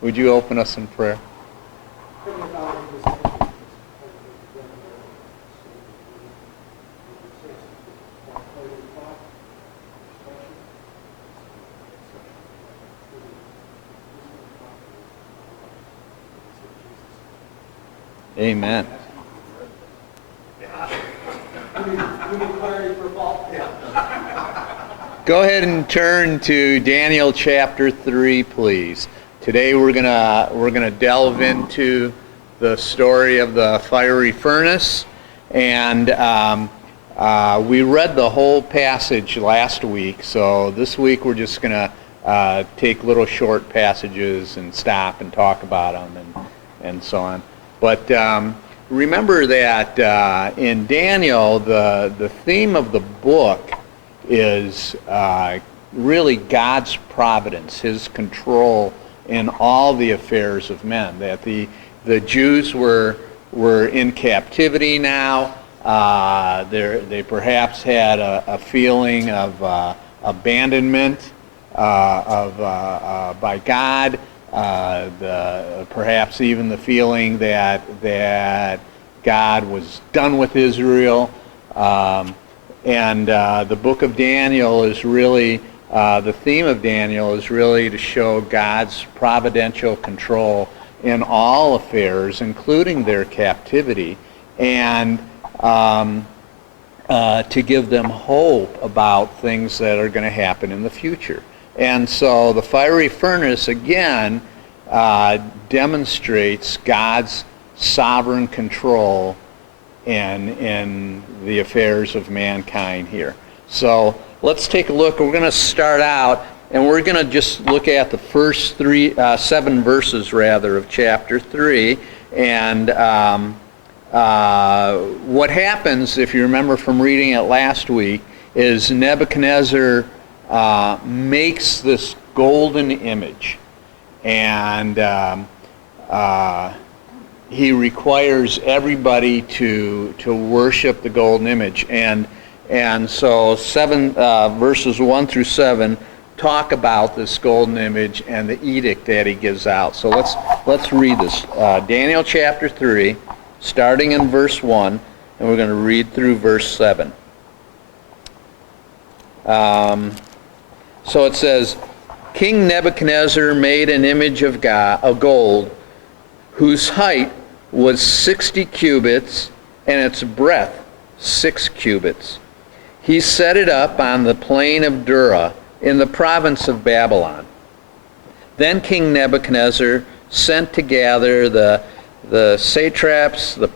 Would you open us in prayer? Amen. Go ahead and turn to Daniel chapter 3, please. Today we're gonna delve into the story of the fiery furnace, and we read the whole passage last week. So this week we're just gonna take little short passages and stop and talk about them and so on. But remember that in Daniel, the theme of the book is really God's providence, His control in all the affairs of men. That the Jews were in captivity now. They perhaps had a feeling of abandonment by God. Perhaps even the feeling that God was done with Israel. And the book of Daniel is really, the theme of Daniel is really to show God's providential control in all affairs, including their captivity, and to give them hope about things that are going to happen in the future. And so the fiery furnace, again, demonstrates God's sovereign control in the affairs of mankind here. So let's take a look. We're going to start out, and we're going to just look at the first 7 verses, rather, of chapter 3. And what happens, if you remember from reading it last week, is Nebuchadnezzar makes this golden image, and he requires everybody to worship the golden image, and so 7 verses 1 through 7 talk about this golden image and the edict that he gives out. So let's read this. Daniel chapter 3, starting in verse 1, and we're going to read through verse 7. So it says, King Nebuchadnezzar made an image of gold, whose height was 60 cubits, and its breadth 6 cubits. He set it up on the plain of Dura, in the province of Babylon. Then King Nebuchadnezzar sent to gather the satraps, the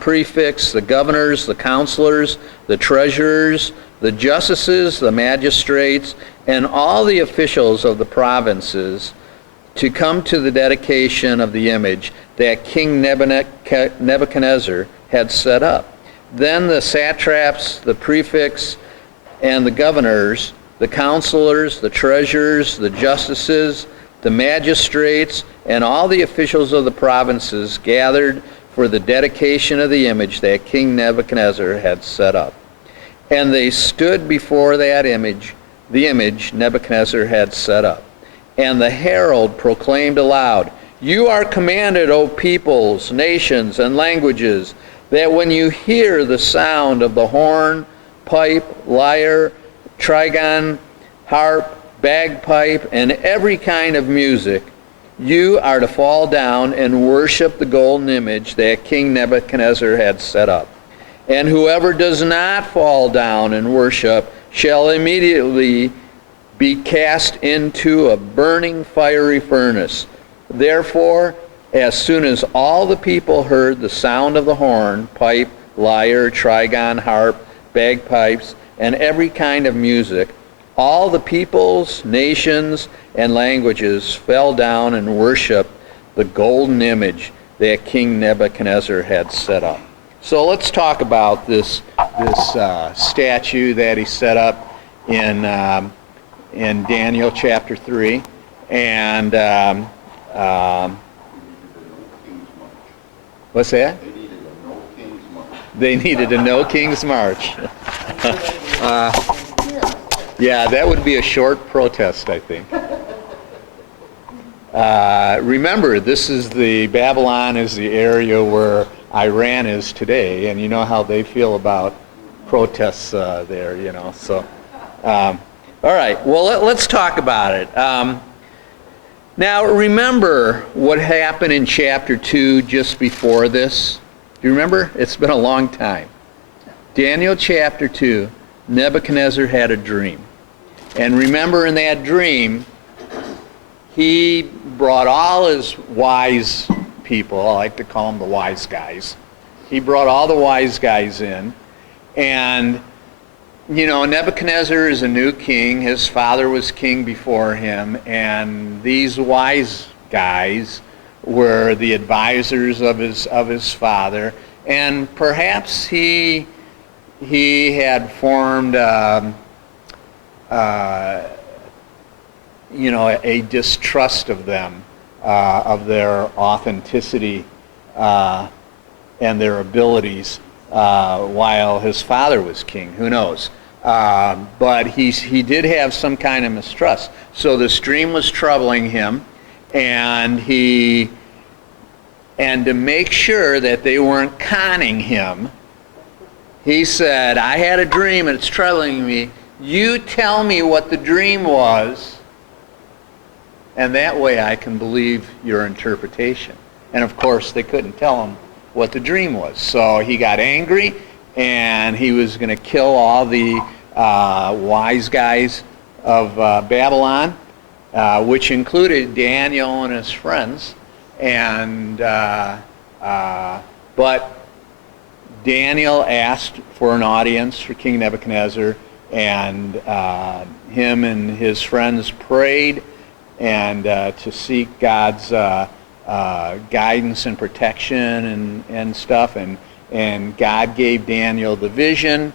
prefects, the governors, the counselors, the treasurers, the justices, the magistrates, and all the officials of the provinces to come to the dedication of the image that King Nebuchadnezzar had set up. Then the satraps, the prefects, and the governors, the counselors, the treasurers, the justices, the magistrates, and all the officials of the provinces gathered for the dedication of the image that King Nebuchadnezzar had set up. And they stood before that image, the image Nebuchadnezzar had set up. And the herald proclaimed aloud, You are commanded, O peoples, nations, and languages, that when you hear the sound of the horn, pipe, lyre, trigon, harp, bagpipe, and every kind of music, you are to fall down and worship the golden image that King Nebuchadnezzar had set up. And whoever does not fall down and worship shall immediately be cast into a burning fiery furnace. Therefore, as soon as all the people heard the sound of the horn, pipe, lyre, trigon, harp, bagpipes, and every kind of music, all the peoples, nations, and languages fell down and worshiped the golden image that King Nebuchadnezzar had set up. So let's talk about this statue that he set up in Daniel chapter 3, and what's that? They needed a no king's march. Yeah, that would be a short protest, I think. Remember, Babylon is the area where Iran is today, and you know how they feel about protests there, So, all right, well, let's talk about it. Now, remember what happened in chapter 2 just before this? Do you remember? It's been a long time. Daniel chapter 2, Nebuchadnezzar had a dream. And remember, in that dream, he brought all his wise people, I like to call them the wise guys. He brought all the wise guys in, and Nebuchadnezzar is a new king. His father was king before him, and these wise guys were the advisors of his father, and perhaps he had formed a distrust of them, of their authenticity and their abilities while his father was king. Who knows? But he did have some kind of mistrust. So this dream was troubling him, and to make sure that they weren't conning him, he said, I had a dream and it's troubling me. You tell me what the dream was, and that way I can believe your interpretation. And of course, they couldn't tell him what the dream was. So he got angry, and he was going to kill all the wise guys of Babylon, which included Daniel and his friends. And but Daniel asked for an audience for King Nebuchadnezzar, and him and his friends prayed and to seek God's guidance and protection and stuff, and God gave Daniel the vision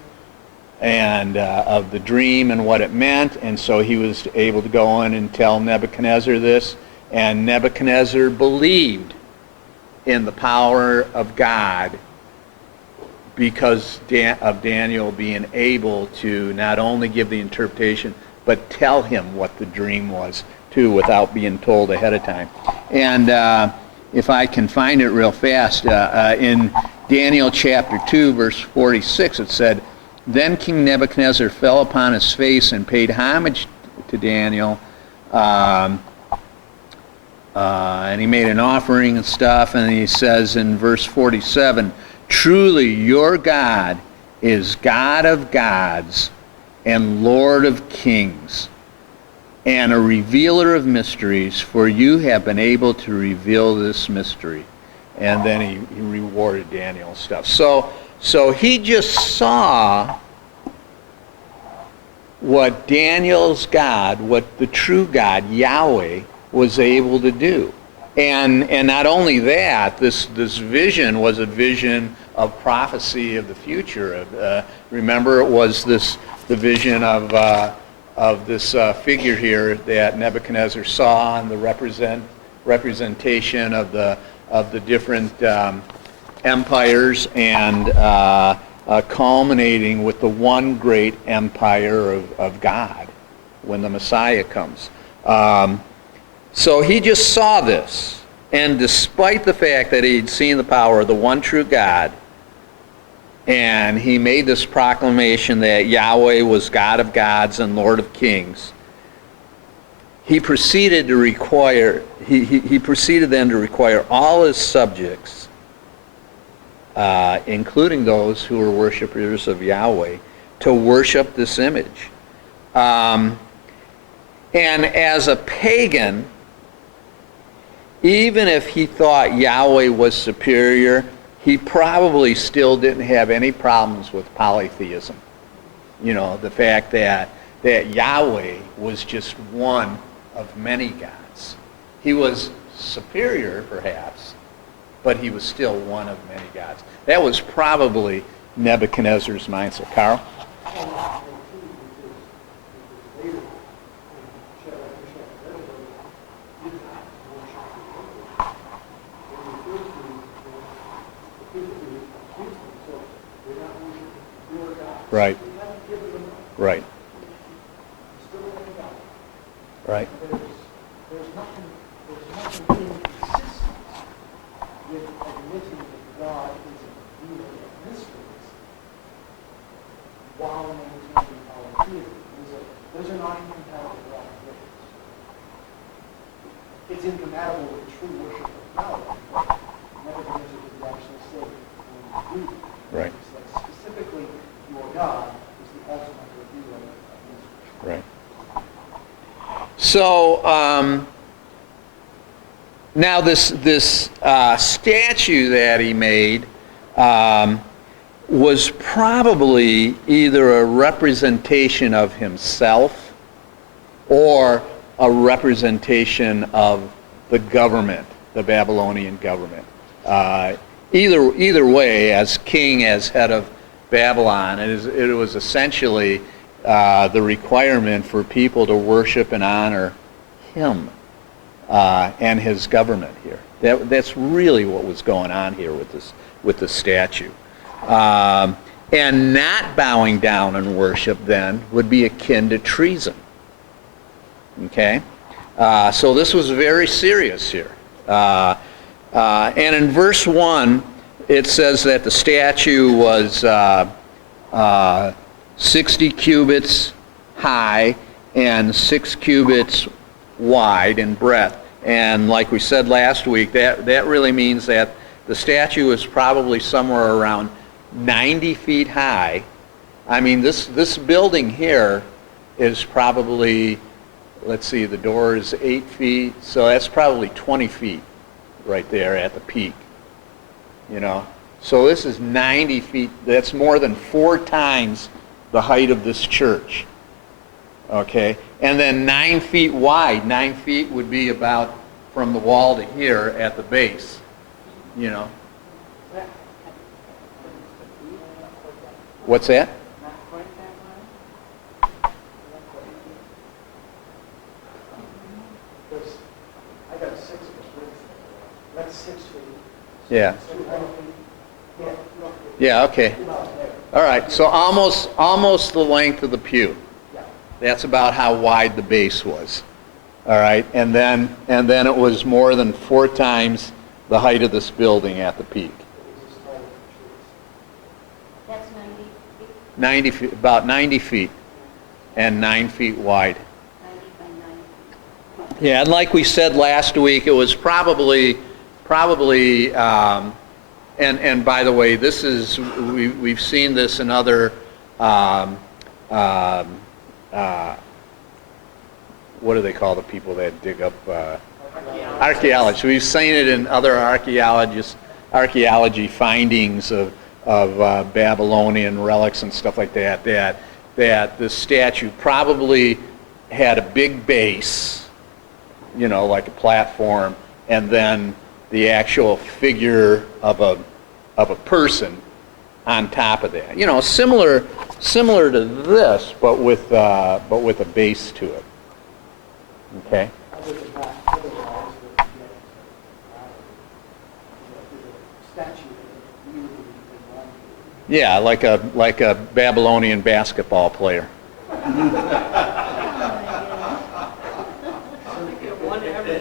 and of the dream and what it meant, and so he was able to go in and tell Nebuchadnezzar this, and Nebuchadnezzar believed in the power of God because of Daniel being able to not only give the interpretation, but tell him what the dream was too, without being told ahead of time. And if I can find it real fast, in Daniel chapter 2, verse 46, it said, Then King Nebuchadnezzar fell upon his face and paid homage to Daniel, and he made an offering and stuff, and he says in verse 47, Truly your God is God of gods and Lord of kings, and a revealer of mysteries, for you have been able to reveal this mystery. And then he rewarded Daniel and stuff. So he just saw what Daniel's God, what the true God, Yahweh, was able to do. And not only that, this vision was a vision of prophecy of the future. Remember, it was the vision of this figure here that Nebuchadnezzar saw, and the representation of the different empires, and culminating with the one great empire of God when the Messiah comes. So he just saw this, and despite the fact that he'd seen the power of the one true God, and he made this proclamation that Yahweh was God of gods and Lord of kings, he proceeded to require, he proceeded then to require all his subjects, including those who were worshipers of Yahweh, to worship this image. And as a pagan, even if he thought Yahweh was superior, he probably still didn't have any problems with polytheism. You know, the fact that Yahweh was just one of many gods. He was superior, perhaps, but he was still one of many gods. That was probably Nebuchadnezzar's mindset. Carl? Right. Right. Right. There's nothing it's incompatible with true worship of Yahweh. Nebuchadnezzar didn't actually say do that. Right. He said specifically, your God is the ultimate revealer of Israel. Right. So now this statue that he made was probably either a representation of himself or a representation of the government, the Babylonian government. Either way, as king, as head of Babylon, it was essentially the requirement for people to worship and honor him and his government here. That's really what was going on here with the statue. And not bowing down in worship then would be akin to treason. Okay? So this was very serious here. And in verse 1, it says that the statue was 60 cubits high and 6 cubits wide in breadth. And like we said last week, that really means that the statue is probably somewhere around 90 feet high. I mean, this building here is probably, let's see, the door is 8 feet, so that's probably 20 feet right there at the peak. You know? So this is 90 feet. That's more than 4 times the height of this church. Okay? And then 9 feet wide. 9 feet would be about from the wall to here at the base. You know? What's that? I got 6 feet. That's 6 feet. Yeah. Yeah, okay. All right, so almost the length of the pew. That's about how wide the base was. All right, and then it was more than 4 times the height of this building at the peak. That's 90 feet? 90 feet, about 90 feet, and 9 feet wide. 90 by 9 feet. Yeah, and like we said last week, it was probably, and by the way, this is we've seen this in other, what do they call the people that dig up archaeologists? We've seen it in other archaeology findings of Babylonian relics and stuff like that. That the statue probably had a big base, you know, like a platform, and then the actual figure of a person on top of that. You know, similar to this, but with a base to it. Okay. Yeah, like a Babylonian basketball player.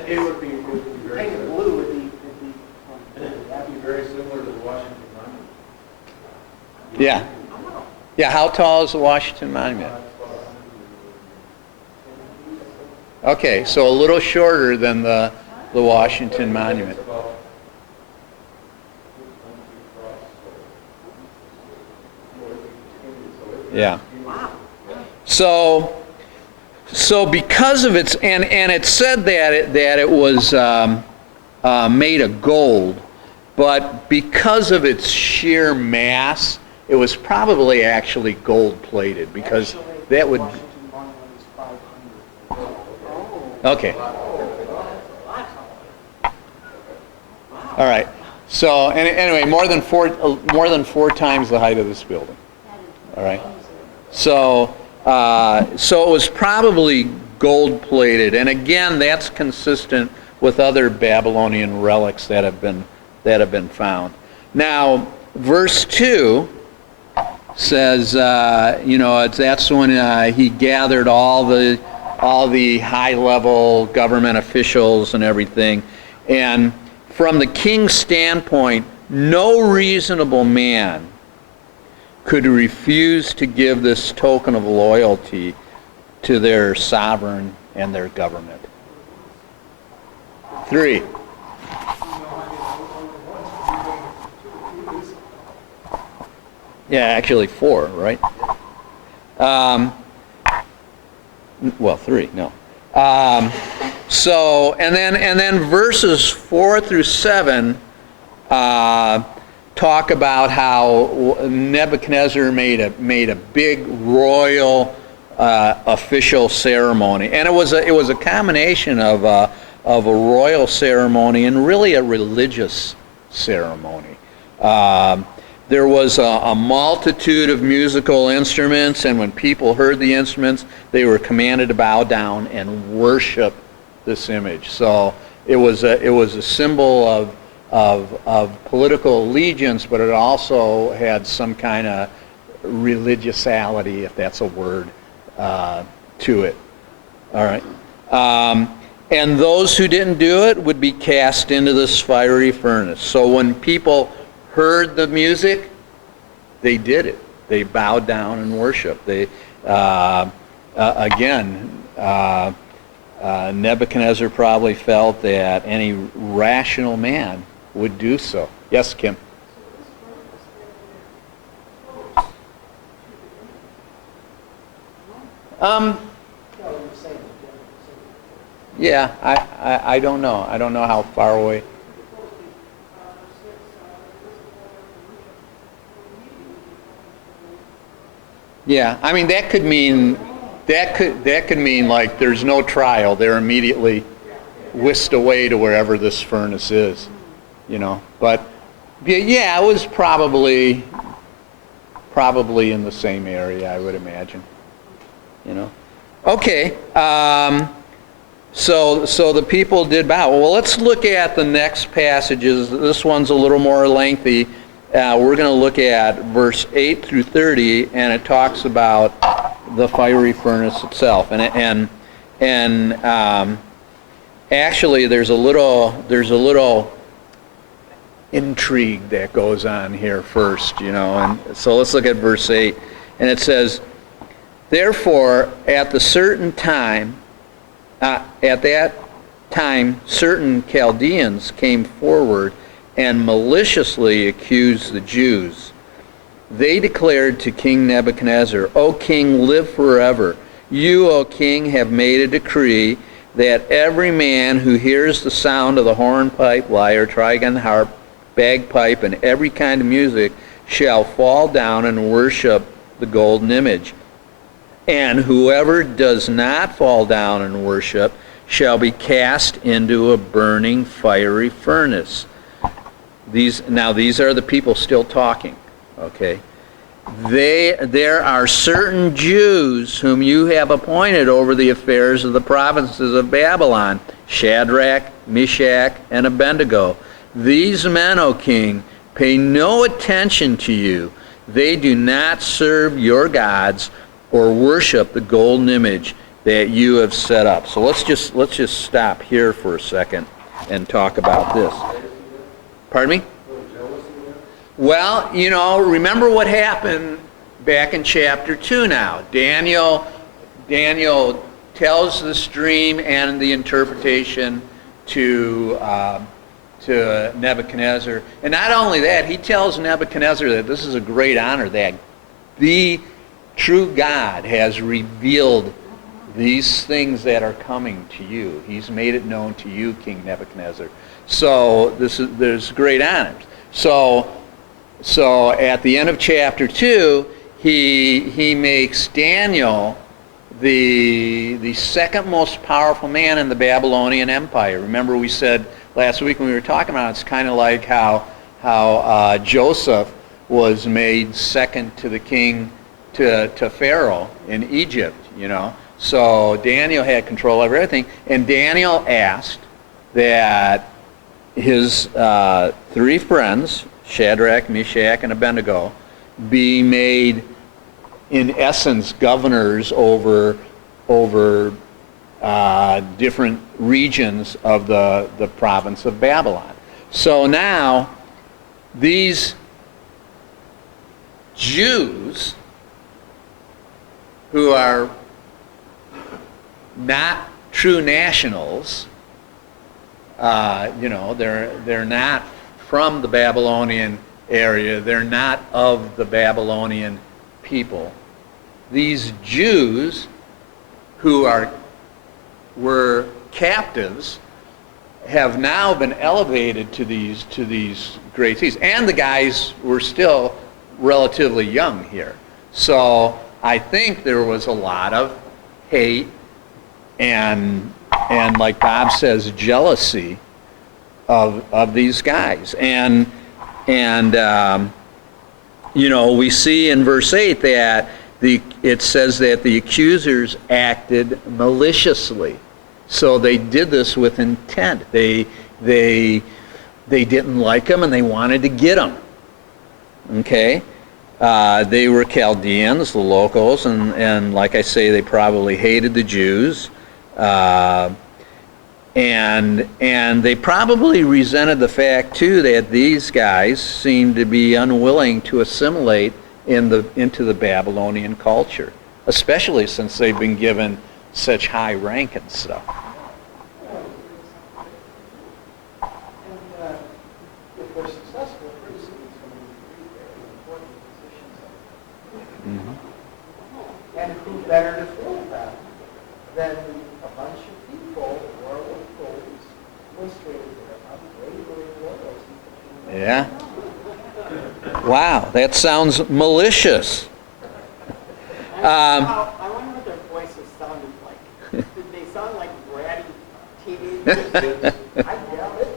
It would be very blue would be That'd be very similar to the Washington Monument. Yeah. Yeah, how tall is the Washington Monument? Okay, so a little shorter than the Washington Monument. Yeah. So because of its, and it said that it was made of gold, but because of its sheer mass, it was probably actually gold plated, because that would. Washington Monument is 500. Okay. All right. So anyway, more than four times the height of this building. All right. So it was probably gold plated, and again, that's consistent with other Babylonian relics that have been found. Now, verse 2 says, that's when he gathered all the high-level government officials and everything, and from the king's standpoint, no reasonable man could refuse to give this token of loyalty to their sovereign and their government. 3. You know, only once, we went 2 cubits. Yeah, actually 4, right? Well, 3, no. So, and then verses 4 through 7 talk about how Nebuchadnezzar made a big royal official ceremony, and it was a combination of a royal ceremony and really a religious ceremony. There was a multitude of musical instruments, and when people heard the instruments, they were commanded to bow down and worship this image. So it was a symbol of political allegiance, but it also had some kind of religiousality, if that's a word, to it. All right. And those who didn't do it would be cast into this fiery furnace. So when people heard the music, they did it. They bowed down and worshiped. They Nebuchadnezzar probably felt that any rational man would do so. Yes, Kim? Yeah, I don't know. I don't know how far away. Yeah, I mean that could mean like there's no trial. They're immediately whisked away to wherever this furnace is, you know. But yeah, it was probably in the same area, I would imagine. You know. Okay. So the people did bow. Well, let's look at the next passages. This one's a little more lengthy. We're going to look at verse 8 through 30, and it talks about the fiery furnace itself. And actually, there's a little intrigue that goes on here first, you know. And so let's look at verse 8, and it says, "Therefore, at that time, certain Chaldeans came forward and maliciously accused the Jews. They declared to King Nebuchadnezzar, 'O king, live forever. You, O king, have made a decree that every man who hears the sound of the hornpipe, lyre, trigon, harp, bagpipe, and every kind of music shall fall down and worship the golden image. And whoever does not fall down and worship shall be cast into a burning fiery furnace.'" These are the people still talking, okay? "There are certain Jews whom you have appointed over the affairs of the provinces of Babylon, Shadrach, Meshach, and Abednego. These men, O king, pay no attention to you. They do not serve your gods or worship the golden image that you have set up." So let's just stop here for a second and talk about this. Pardon me? Well, you know, remember what happened back in chapter 2 now. Daniel tells this dream and the interpretation to Nebuchadnezzar. And not only that, he tells Nebuchadnezzar that this is a great honor, that the true God has revealed these things that are coming to you. He's made it known to you, King Nebuchadnezzar. So there's great honors. So at the end of chapter 2, he makes Daniel the second most powerful man in the Babylonian Empire. Remember we said last week when we were talking about it, it's kind of like how Joseph was made second to the king to Pharaoh in Egypt, you know. So Daniel had control over everything, and Daniel asked that his 3 friends, Shadrach, Meshach, and Abednego, be made, in essence, governors over different regions of the province of Babylon. So now, these Jews, who are not true nationals, They're not from the Babylonian area. They're not of the Babylonian people. These Jews who were captives have now been elevated to these great seats, and the guys were still relatively young here. So I think there was a lot of hate and like Bob says, jealousy of these guys. And we see in verse 8 that it says that the accusers acted maliciously. So they did this with intent. They didn't like them and they wanted to get them. Okay? They were Chaldeans, the locals, and like I say, they probably hated the Jews. And they probably resented the fact, too, that these guys seemed to be unwilling to assimilate into the Babylonian culture, especially since they've been given such high rank and stuff. And if they're successful, pretty soon it's going to be very important positions. Mm-hmm. And who better to fill that than a bunch of people who are locals, illustrated their unwavering loyalty to the Yeah. Wow, that sounds malicious. I wonder what their voices sounded like. Did they sound like bratty teenagers? I doubt it.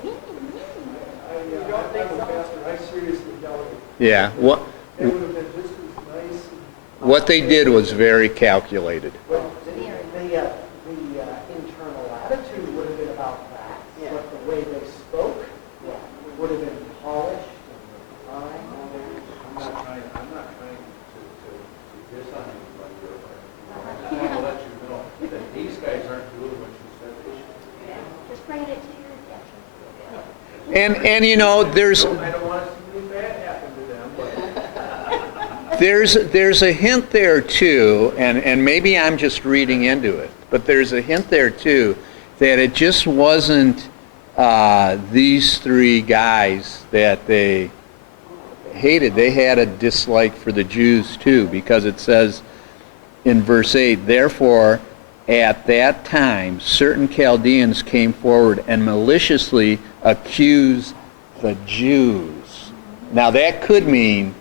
I seriously doubt it. Yeah. They would have been just as nice. What they did was very calculated. Well, the internal attitude would have been about that. Yeah. But the way they spoke would have been polished and refined. I'm not trying to diss on anybody here, but I just want to let you know that these guys aren't doing what you said they should. Yeah, just bringing it to your attention. And there's I don't want to see anything bad happen to them, but there's a hint there too, and maybe I'm just reading into it, but there's a hint there too that it just wasn't these three guys that they hated. They had a dislike for the Jews too, because it says in verse 8, therefore at that time certain Chaldeans came forward and maliciously accused the Jews. Now that could mean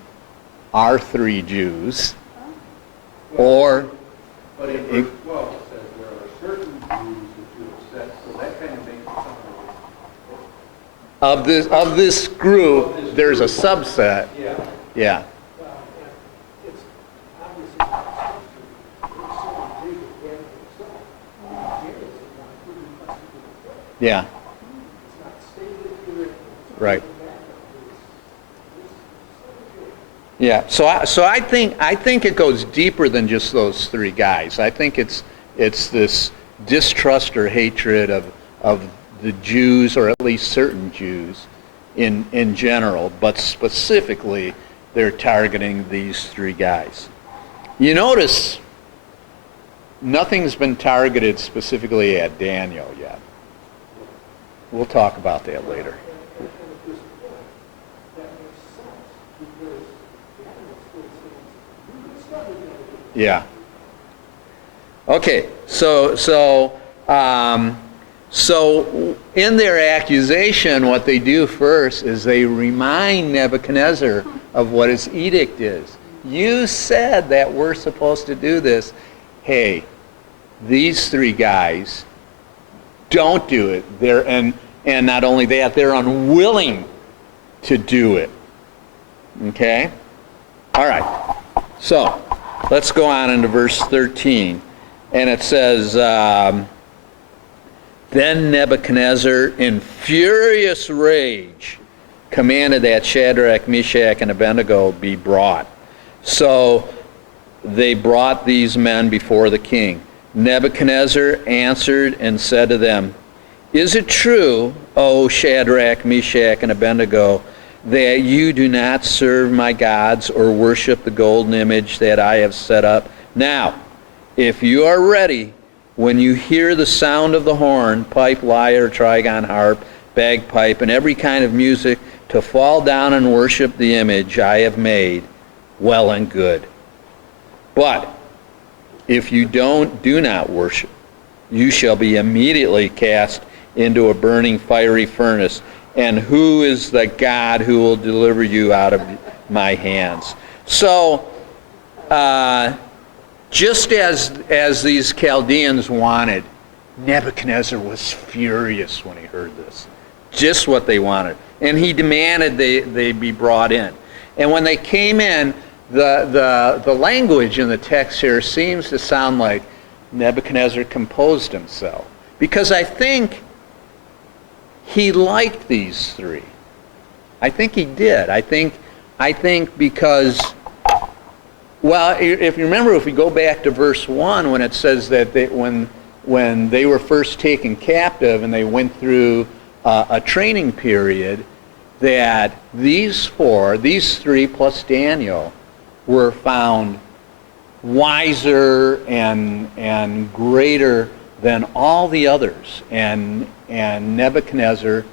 our three Jews, or But in verse 12 it says there are certain Jews that you have set, so that kind of makes it something of this group, there's a subset. Yeah. Yeah. Well, it's obviously not supposed to. It's so big again himself. James is one who must be. Yeah. It's not stated here. Right. Yeah. So I think it goes deeper than just those three guys. I think it's this distrust or hatred of the Jews, or at least certain Jews in general, but specifically they're targeting these three guys. You notice nothing's been targeted specifically at Daniel yet. We'll talk about that later. And at this point, that makes sense because Daniel still says, you discovered that. Yeah. Okay, so in their accusation, what they do first is they remind Nebuchadnezzar of what his edict is. You said that we're supposed to do this. Hey, these three guys don't do it. And not only that, they're unwilling to do it. Okay? All right. So, let's go on into verse 13. And it says, then Nebuchadnezzar, in furious rage, commanded that Shadrach, Meshach, and Abednego be brought. So they brought these men before the king. Nebuchadnezzar answered and said to them, is it true, O Shadrach, Meshach, and Abednego, that you do not serve my gods or worship the golden image that I have set up? Now, if you are ready, when you hear the sound of the horn, pipe, lyre, trigon, harp, bagpipe, and every kind of music, to fall down and worship the image I have made, well and good. But if you do not worship, you shall be immediately cast into a burning fiery furnace. And who is the God who will deliver you out of my hands? So, just as these Chaldeans wanted, Nebuchadnezzar was furious when he heard this. Just what they wanted. And he demanded they be brought in. And when they came in, the language in the text here seems to sound like Nebuchadnezzar composed himself. Because I think he liked these three. I think he did. I think because, well, if you remember, if we go back to verse 1, when it says that when they were first taken captive and they went through a training period, that these three plus Daniel, were found wiser and greater than all the others, and Nebuchadnezzar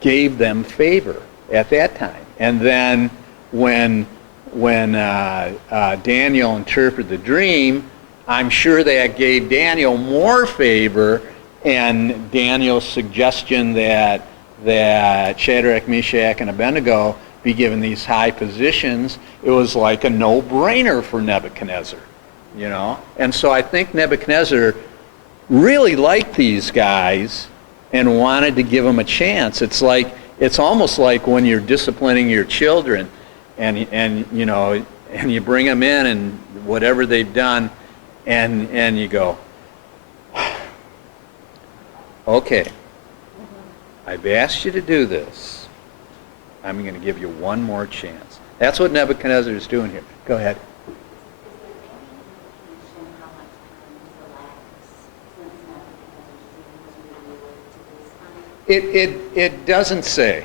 gave them favor at that time. And then when Daniel interpreted the dream, I'm sure that gave Daniel more favor, and Daniel's suggestion that Shadrach, Meshach, and Abednego be given these high positions, it was like a no-brainer for Nebuchadnezzar, you know. And so I think Nebuchadnezzar really liked these guys and wanted to give them a chance. It's almost like when you're disciplining your children, and you bring them in and whatever they've done, and you go, okay, I've asked you to do this. I'm going to give you one more chance. That's what Nebuchadnezzar is doing here. Go ahead. It doesn't say.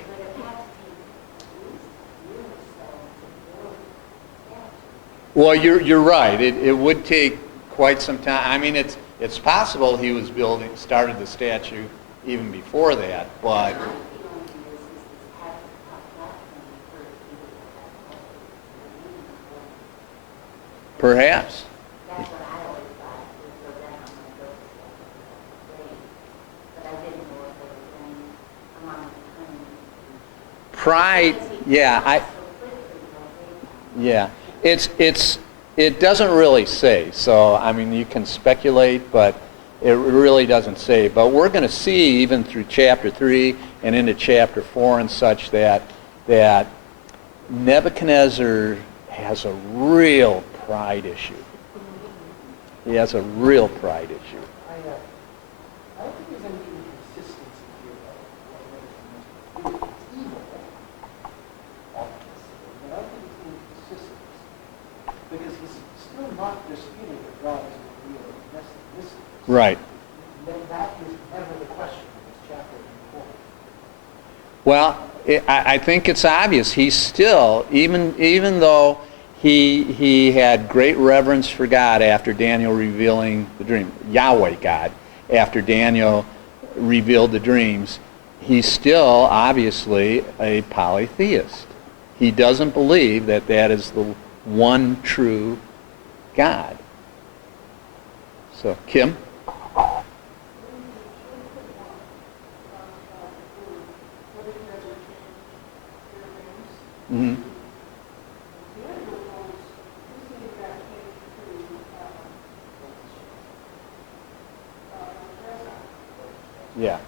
Well, you're right. It would take quite some time. I mean, it's possible he was started the statue even before that, but perhaps. That's what I always thought, was go down and go to that grade. But I didn't know if they were saying among the Pride, yeah, it doesn't really say. So, I mean, you can speculate, but it really doesn't say. But we're going to see even through chapter 3 and into chapter 4 and such that Nebuchadnezzar has a real pride issue. He has a real pride issue. I don't think there's any inconsistency here, though. It's evil, obviously, but I don't think it's inconsistent. Because he's still not disputing that God is a real mystery. Right. Then that is never the question in this chapter before. Well, I think it's obvious. He's still, even though he had great reverence for God after Daniel revealing the dream, Yahweh God, after Daniel revealed the dreams, he's still obviously a polytheist. He doesn't believe that is the one true God. So, Kim? Mm-hmm. Yeah.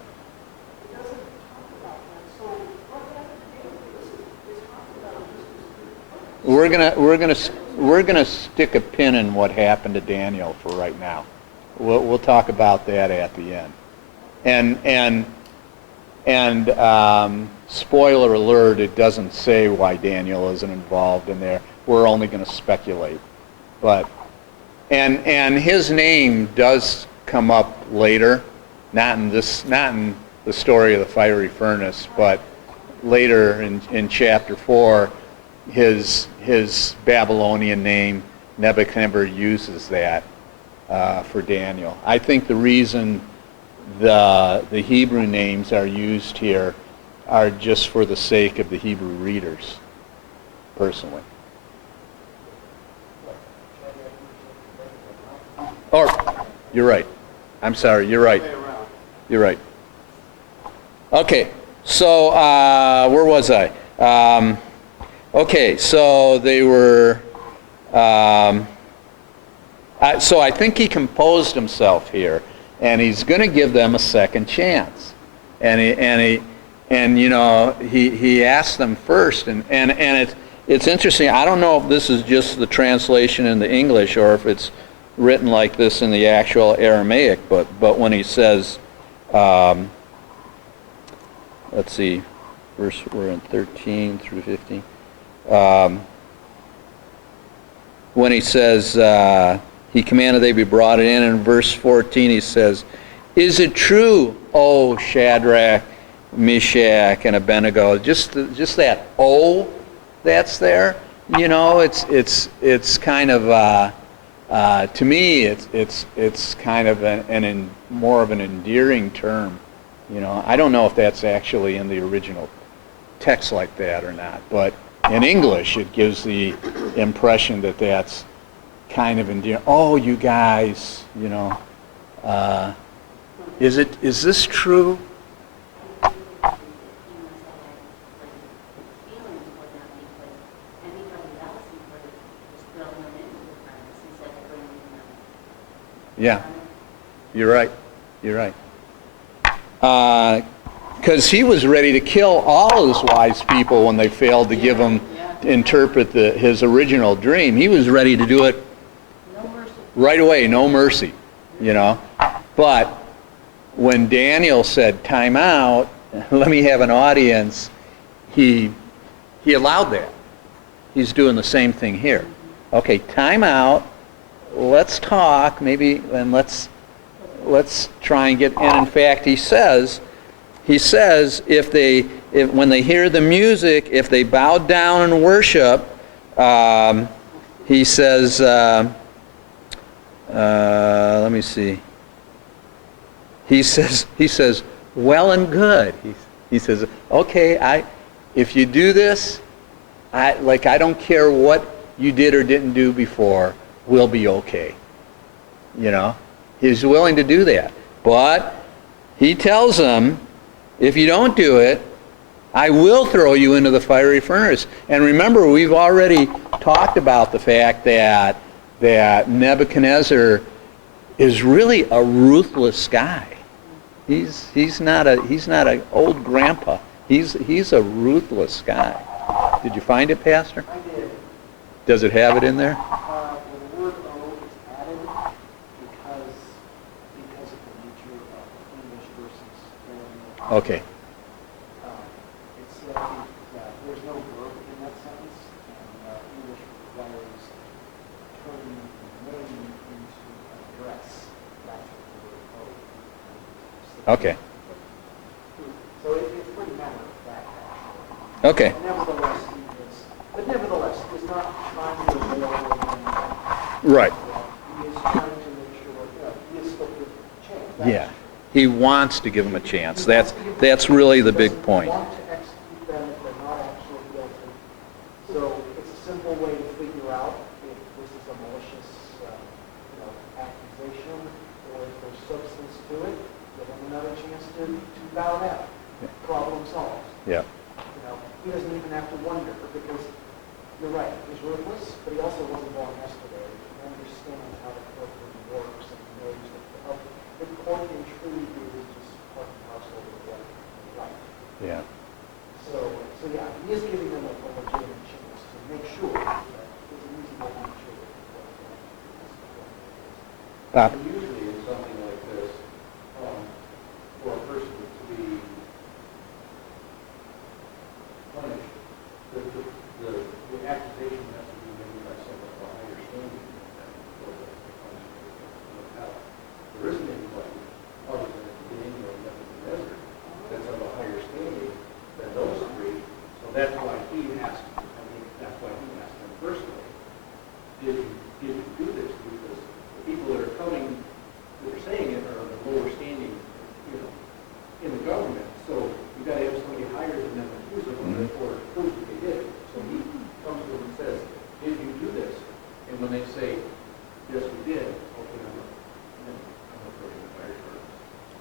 We're gonna stick a pin in what happened to Daniel for right now. We'll talk about that at the end. And spoiler alert, it doesn't say why Daniel isn't involved in there. We're only going to speculate. But and his name does come up later, not in the story of the fiery furnace, but later in chapter 4, his Babylonian name, Nebuchadnezzar uses that for Daniel. I think the reason the Hebrew names are used here are just for the sake of the Hebrew readers, personally. Or, you're right. I'm sorry, you're right. You're right. Okay, so where was I? Okay, so they were... so I think he composed himself here, and he's going to give them a second chance. And he asked them first, and it's interesting. I don't know if this is just the translation in the English or if it's written like this in the actual Aramaic. But when he says, let's see, we're in 13 through 15. When he says, he commanded they be brought in verse 14 he says, "Is it true, O Shadrach, Meshach, and Abednego?" Just that "O" that's there, it's kind of to me it's kind of more of an endearing term. I don't know if that's actually in the original text like that or not, but in English it gives the impression that that's kind of endearing. Oh, you guys, is this true? Yeah, you're right. You're right. Because he was ready to kill all of his wise people when they failed to give him to interpret his original dream. He was ready to do it right away, no mercy, But when Daniel said, "Time out, let me have an audience," he allowed that. He's doing the same thing here. Okay, time out. Let's talk, maybe, and let's try and get. And in fact, he says, when they hear the music, if they bow down and worship, he says. Let me see. He says, "Well and good." He says, "Okay, if you do this, I don't care what you did or didn't do before, we'll be okay." He's willing to do that. But he tells them, if you don't do it, I will throw you into the fiery furnace. And remember, we've already talked about the fact that Nebuchadnezzar is really a ruthless guy. He's not an old grandpa. He's a ruthless guy. Did you find it, Pastor? I did. Does it have it in there? The word "o" is added because of the nature of English versus Aramaic. Okay. It said there's no verb in that sentence, and English requires turning name into address. That's what the word "o" is. Okay. So it's pretty matter of fact, actually. Okay. Nevertheless, he's not trying to avoid Right. He is trying to make sure, he is still giving a chance. That's Yeah. He wants to give him a chance. That's really the big point. He doesn't want to execute them if they're not actually guilty. So it's a simple way to figure out if this is a malicious, accusation, or if there's substance to it. Give them another chance to bow down. Problem solved. Yeah. He doesn't even have to wonder, because you're right, he's ruthless, but he also wasn't born yesterday. He understands how the courtroom works, and he knows that the court intrigue is just part and parcel of what life. Yeah. So yeah, he is giving them a legitimate chance to make sure that it's an easy way to make sure that And usually in something like this, for a person to be punished, the accusation has to be made by someone of a higher standing for the punishment. There isn't anybody other than Daniel and Nebuchadnezzar that's of a higher standing than those three. So that's why he asked them personally, did you do this? Because the people that are coming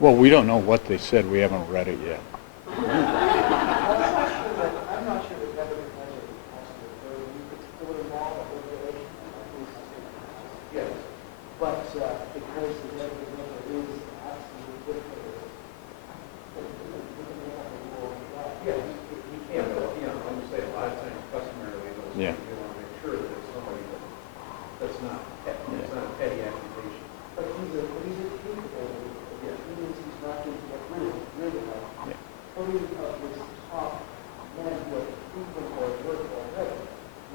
Well, we don't know what they said. We haven't read it yet. I'm not sure that Nebuchadnezzar asked for any particular law or regulation. Yes. But because the Nebuchadnezzar is absolutely dictator, we can make up a rule on that. Yeah, he can't, I'm just saying, a lot of times customarily, those Yeah. things, you want to make sure that it's somebody that's not, it's not a petty accusation. But he's a capable, which means he's not going to get rid of Yeah. any of his top men who have proven or worked already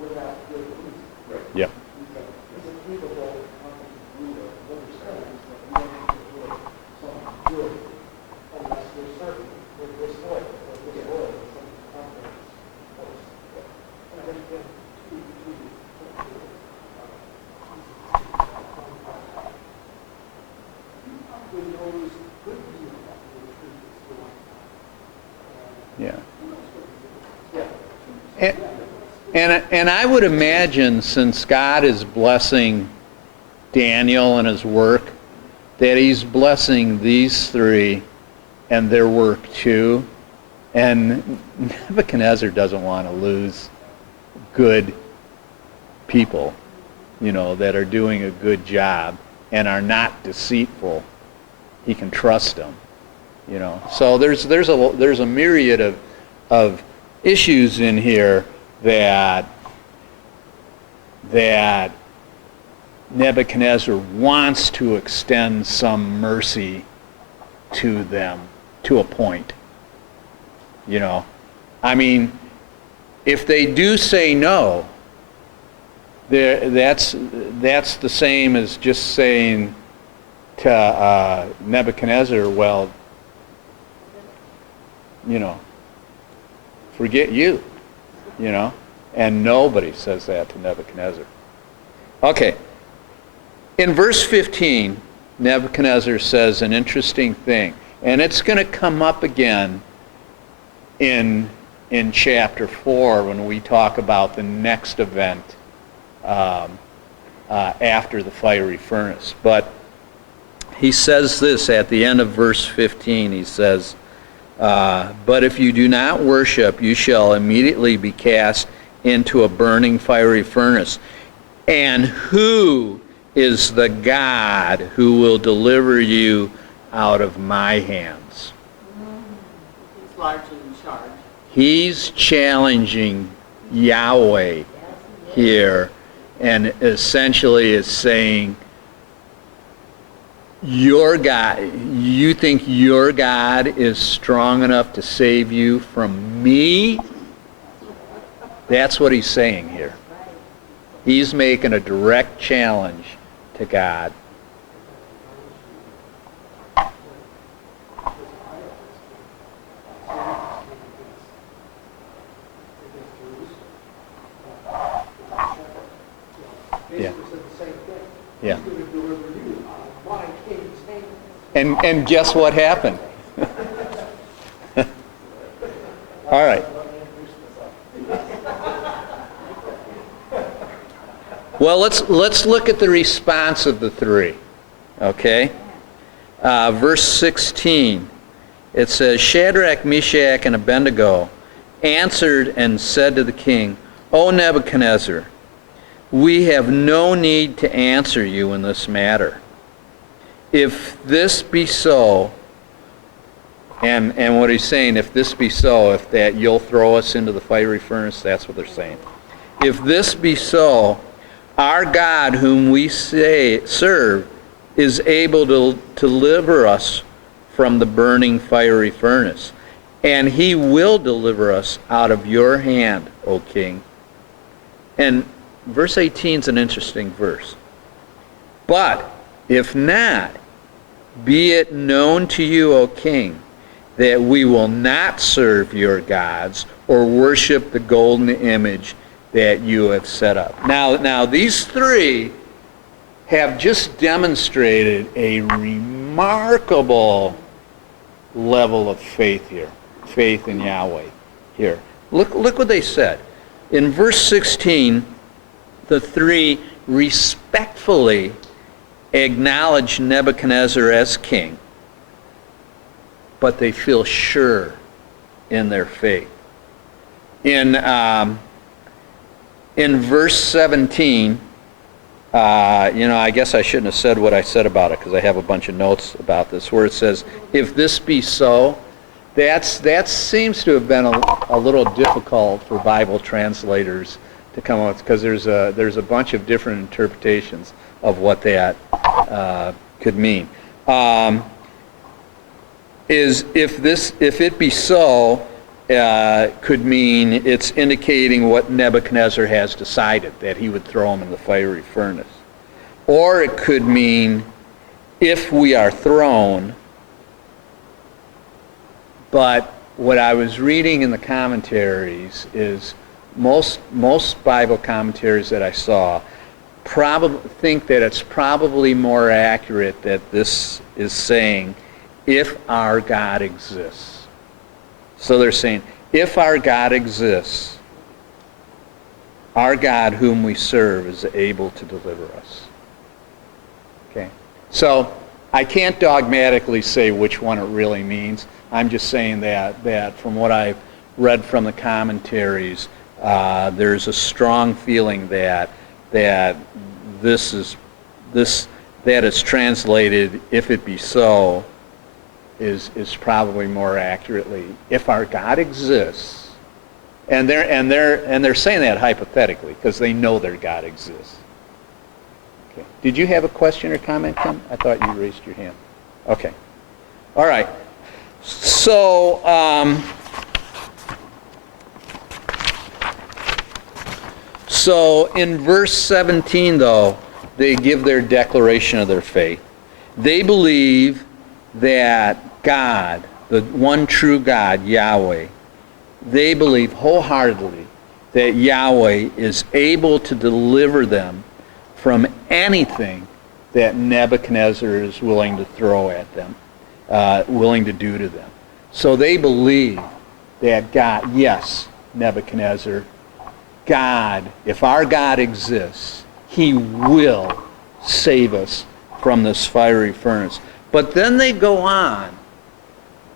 without good reason. Right. Yep. He's a capable, competent ruler. What we're saying is that we don't have to do something good unless we're certain we're disloyal, or disloyal to some confidence force. And I think that we knows good view of that the truth is going on. Yeah. Yeah. And I would imagine, since God is blessing Daniel and his work, that he's blessing these three and their work too. And Nebuchadnezzar doesn't want to lose good people, that are doing a good job and are not deceitful. He can trust them, So there's a myriad of issues in here that Nebuchadnezzar wants to extend some mercy to them to a point. I mean, if they do say no, that's the same as just saying to Nebuchadnezzar, well, forget you, and nobody says that to Nebuchadnezzar. Okay, in verse 15, Nebuchadnezzar says an interesting thing, and it's going to come up again in chapter 4 when we talk about the next event after the fiery furnace. But he says this at the end of verse 15. He says, but if you do not worship, you shall immediately be cast into a burning fiery furnace. And who is the God who will deliver you out of my hands? He's largely in charge. He's challenging Yahweh here, and essentially is saying, your God, you think your God is strong enough to save you from me? That's what he's saying here. He's making a direct challenge to God. Yeah. Yeah. He's going to deliver you out of my king's hand. And guess what happened? All right. Well, let's look at the response of the three. Okay? Verse 16. It says, Shadrach, Meshach, and Abednego answered and said to the king, O Nebuchadnezzar, we have no need to answer you in this matter. If this be so, and what he's saying, if this be so, if that you'll throw us into the fiery furnace, that's what they're saying. If this be so, our God whom we serve is able to deliver us from the burning fiery furnace, and he will deliver us out of your hand, O king. And verse 18 is an interesting verse. But if not, be it known to you, O king, that we will not serve your gods or worship the golden image that you have set up. Now these three have just demonstrated a remarkable level of faith here, faith in Yahweh here. Look what they said. In verse 16, the three respectfully acknowledge Nebuchadnezzar as king, but they feel sure in their faith. In verse 17, I guess I shouldn't have said what I said about it because I have a bunch of notes about this, where it says, if this be so, that seems to have been a little difficult for Bible translators to come up with, because there's a bunch of different interpretations of what that could mean. If it be so, could mean it's indicating what Nebuchadnezzar has decided, that he would throw him in the fiery furnace. Or it could mean if we are thrown. But what I was reading in the commentaries is most Bible commentaries that I saw probably think that it's probably more accurate that this is saying if our God exists. So they're saying, if our God exists, our God whom we serve is able to deliver us. Okay? So I can't dogmatically say which one it really means. I'm just saying that from what I've read from the commentaries, there's a strong feeling that is translated, if it be so, is probably more accurately, if our God exists, and they're saying that hypothetically because they know their God exists. Okay. Did you have a question or comment, Kim? I thought you raised your hand. Okay. All right. So in verse 17, though, they give their declaration of their faith. They believe that God, the one true God, Yahweh, they believe wholeheartedly that Yahweh is able to deliver them from anything that Nebuchadnezzar is willing to throw at them, willing to do to them. So they believe that God, yes, Nebuchadnezzar, God, if our God exists, he will save us from this fiery furnace. But then they go on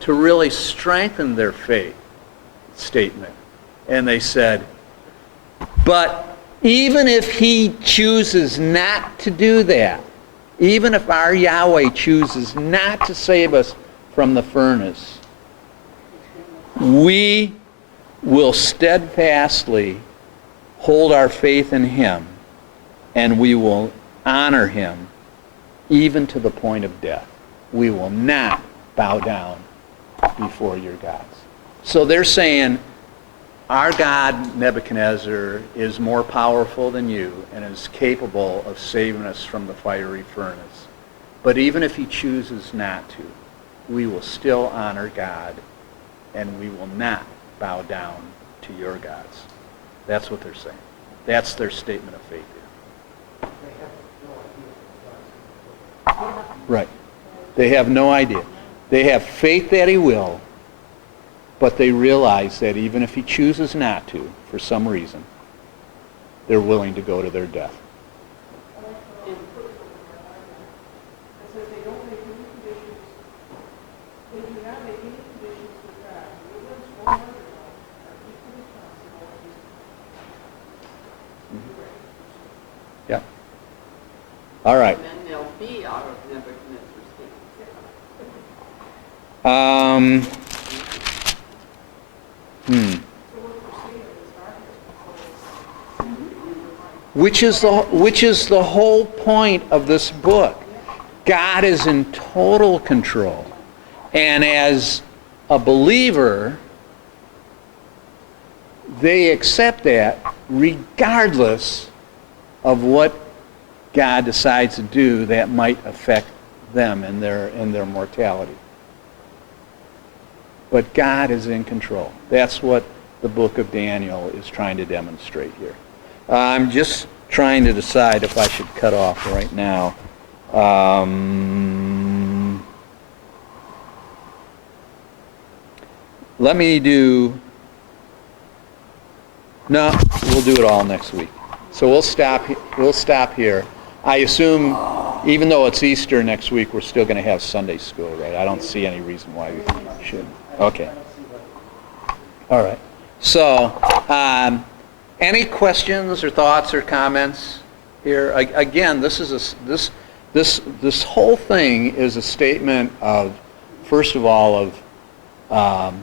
to really strengthen their faith statement. And they said, but even if he chooses not to do that, even if our Yahweh chooses not to save us from the furnace, we will steadfastly hold our faith in him, and we will honor him even to the point of death. We will not bow down before your gods. So they're saying, our God, Nebuchadnezzar, is more powerful than you and is capable of saving us from the fiery furnace. But even if he chooses not to, we will still honor God, and we will not bow down to your gods. That's what they're saying. That's their statement of faith here. Right. They have no idea. They have faith that he will, but they realize that even if he chooses not to, for some reason, they're willing to go to their death. Yeah. All right. And then they'll be out of Nebuchadnezzar's Which is the whole point of this book. God is in total control. And as a believer, they accept that regardless of what God decides to do that might affect them in their mortality. But God is in control. That's what the book of Daniel is trying to demonstrate here. I'm just trying to decide if I should cut off right now. Let me do... No, we'll do it all next week. So we'll stop here. I assume Even though it's Easter next week, we're still going to have Sunday school, right? I don't see any reason why we shouldn't. Okay. All right. So, any questions or thoughts or comments here? Again, this whole thing is a statement of, first of all, of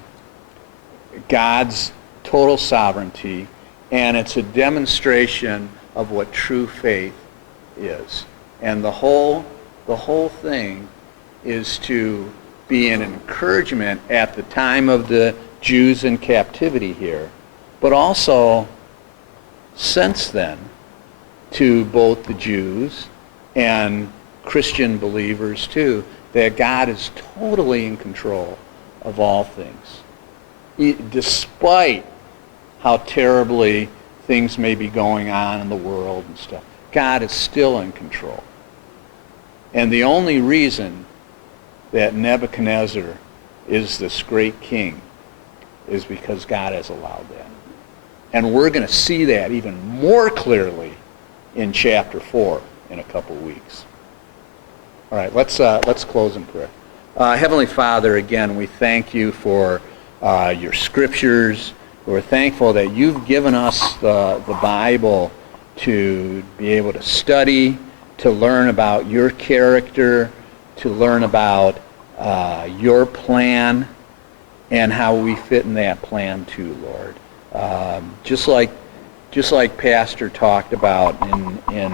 God's total sovereignty, and it's a demonstration of what true faith is. And the whole thing is to be an encouragement at the time of the Jews in captivity here, but also since then to both the Jews and Christian believers too, that God is totally in control of all things. Despite how terribly things may be going on in the world and stuff, God is still in control. And the only reason that Nebuchadnezzar is this great king is because God has allowed that. And we're going to see that even more clearly in chapter 4 in a couple weeks. All right, let's close in prayer. Heavenly Father, again, we thank you for your scriptures. We're thankful that you've given us the Bible to be able to study, to learn about your character, to learn about your plan, and how we fit in that plan too, Lord. Just like Pastor talked about in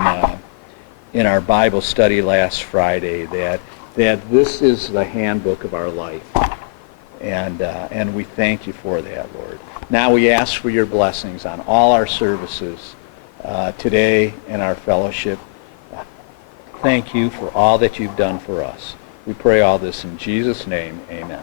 our Bible study last Friday, that this is the handbook of our life, and we thank you for that, Lord. Now we ask for your blessings on all our services today in our fellowship. Thank you for all that you've done for us. We pray all this in Jesus' name. Amen.